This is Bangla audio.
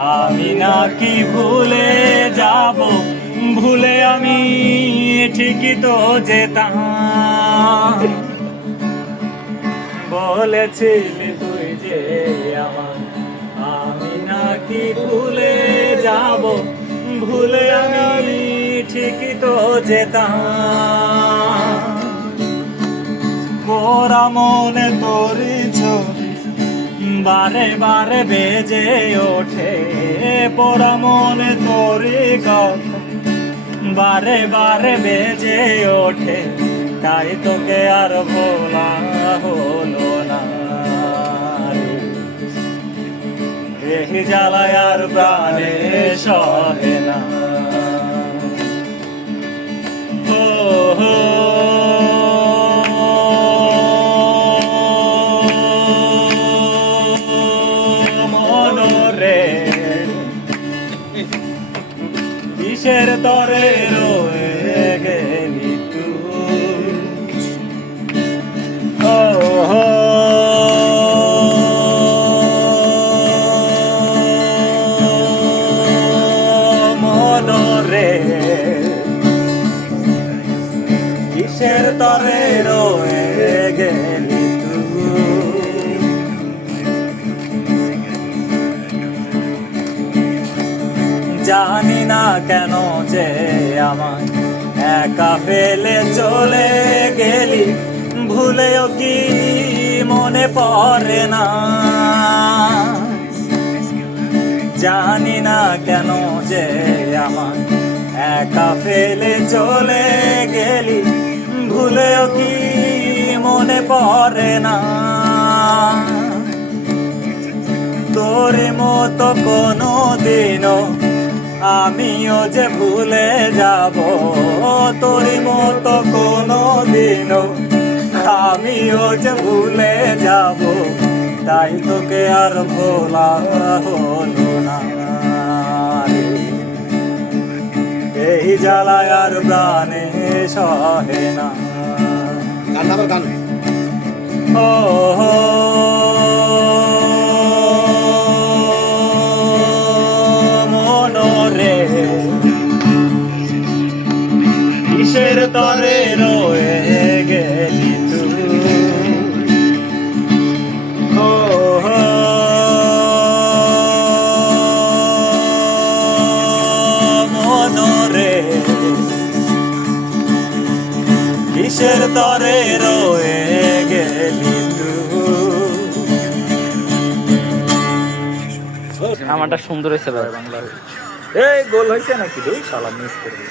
আমি নাকি ভুলে যাব? ভুলে আমি ঠিকই তো যেতাম। বলেছিলি তুই যে আমার, আমি নাকি ভুলে যাব? ভুলে আমি ঠিকই তো যেতাম। মোরা মনে তোরি ছবি বারে বারে বেজে ওঠে, পোড়া মনে তোরি বারে বারে বেজে ওঠে, তাই তোকে আর ভোলা হলো না এই জ্বালায় আর প্রাণে সহে কিসের তরে রয়ে গেলি তুই ও মনরে কিসের তরে রয়ে জানি না কেন যে আমার একা ফেলে চলে গেলি, ভুলেও কি মনে পড়ে না? জানি না কেন যে আমার একা ফেলে চলে গেলি, ভুলেও কি মনে পড়ে না? তোর মতো কোনো দিনও আমিও যে ভুলে যাব তোর মতো কোনো দিনও আমিও যে ভুলে যাব তাই তোকে আর ভোলা হলো না এই জ্বালায় আর প্রাণে সহে না। গান গান। ও তরে রয়ে গেলি কিসের তরে রয়ে গেলি আমারটা সুন্দর হয়েছে ভাই। বাংলা এই গোল হয়েছে নাকি দুই শালা মিস করবি